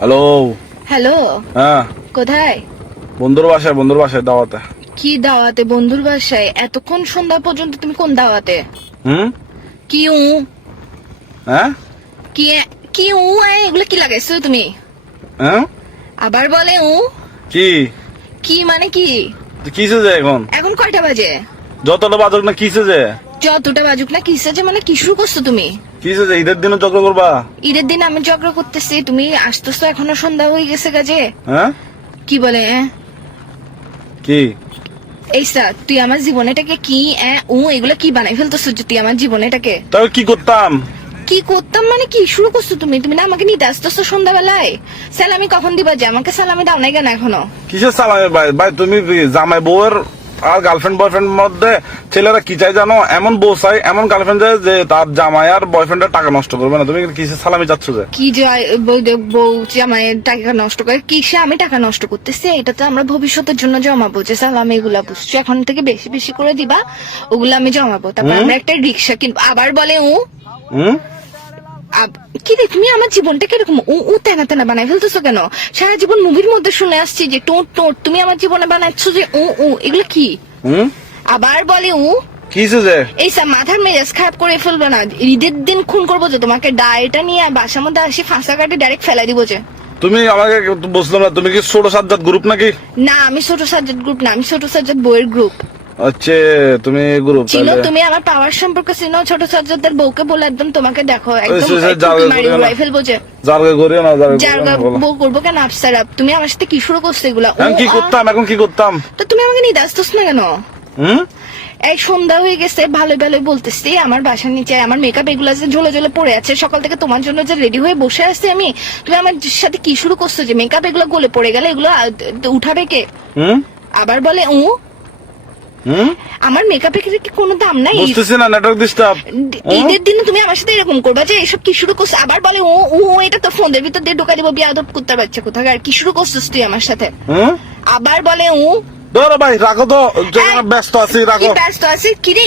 Hello. Hello, হ্যাঁ, কোথায়? বন্ধুর বাসায় দাওয়াতে। কি দাওয়াতে? বন্ধুর বাসায়? এতক্ষণ সন্ধ্যা পর্যন্ত তুমি কোন দাওয়াতে? হুম। কি উ হ্যাঁ। কি কি উ এগুলো কি লাগাইছো তুমি? হ্যাঁ। আবার বলে উ। কি কি মানে কি? কিসে যে এখন এখন কয়টা বাজে? যতটা বাজক না কিসে যে যতটা বাজুক না কিসে যে মানে কি শুরু করছো তুমি? কিসে যে ঈদের দিনে চক্র করবা? ঈদের দিন আমি ঝগড়া করতেছি, তুমি আসতেছো এখনো সন্ধ্যা হয়ে গেছে কাজে। হ্যাঁ। কি বলে কি এইসা? তুই আমার জীবনেটাকে কি এগুলো কি বানাই ফেলতেছো যে তুই আমার জীবনেটাকে? তবে কি করতাম? কি করতাম মানে কি শুরু করছো তুমি? তুমি না আমাকে নিতে আসতেছো সন্ধ্যাবেলায়? সালামি কখন দিবা? যে আমাকে সালামি দাও নাই কেন এখনো? কিসের সালামে ভাই? ভাই তুমি জামাই বউয়ের আর গার্লফ্রেন্ড বয়ফ্রেন্ড মধ্যে ছেলেরা কি চাই জানো? এমন বউ চাই, এমন গার্লফ্রেন্ড চাই যে তার জামাই আর বয়ফ্রেন্ডের টাকা নষ্ট করবে না। তুমি কিসের সালামি যাচ্ছ যে? কি যে বউ যে আমার টাকা নষ্ট করে? কিসে আমি টাকা নষ্ট করতেছি? এটা তো আমরা ভবিষ্যতের জন্য জমাবো, যে সালামি এগুলা বুঝছো এখন থেকে বেশি বেশি করে দিবা, ওগুলো আমি জমাবো, তারপর আমরা একটা রিক্সা কিনবো। আবার বলে হুম। কি রে তুমি আমার জীবনটা কিরকম তেনা তেনা বানাই ফেলতেছো কেন? সারা জীবন মুভির মধ্যে শুনে আসছি যে টোট টোট, তুমি আমার জীবনে বানাচ্ছ যে এগুলো কি? হুম। আবার বলে কিসে যে? এইসব মাথার মেজাজ খারাপ করে ফেলবো না। ঈদের দিন খুন করবো যে তোমাকে, ডায়েটা নিয়ে বাসার মধ্যে আসি ফাঁসা কাটে ডাইরেক্ট ফেলাই দিব যে। তুমি আমাকে বুঝলাম না, তুমি কি ছোট সাজ্জাদ গ্রুপ নাকি? না, আমি ছোট সাজ্জাদ গ্রুপ না, আমি ছোট সাজ্জাদ বইয়ের গ্রুপ। আচ্ছা, তুমি গ্রুপ চিনো? তুমি আমার পাওয়ার সম্পর্কে চিনো? ছোট সাজ্জাদের বউকে বলে একদম তোমাকে দেখো একদম উড়াই ফেলবো যে। জারগা করিও না, জারগা বউ করবো কেন? আফসারা তুমি আমার সাথে কি শুরু করছো এগুলা? এখন কি করতাম? তো তুমি আমাকে নিতে আসতেছ না কেন? হুম। এই সন্ধ্যা হয়ে গেছে, ভালোই ভালোই বলতেছি, আমার বাসার নিচে আমার মেকআপ এগুলো যে ঝোলে ঝোলে পড়ে আছে, সকাল থেকে তোমার জন্য যে রেডি হয়ে বসে আছি আমি, তুমি আমার সাথে কি শুরু করছো যে মেকআপ এগুলো গলে পড়ে গেলে এগুলো উঠাবে কে? আবার বলে আমার মেকআপের কি কোনো দাম নাই? বুঝতেছি না, নেটওয়ার্ক ডিস্টার্ব। ঈদের দিনে তুমি আমার সাথে এরকম করবা যে এসব কি শুরু করছো? আবার বলে এটা তো ফোনের ভিতর দিয়ে ঢোকা দিব, বিয়াদব কুত্তার বাচ্চা কোথাকার, কি শুরু করছিস তুই আমার সাথে? আবার বলে ধরো ভাই, রাখো তো, ব্যস্ত আছি, রাখো। ব্যস্ত আছি কি রে?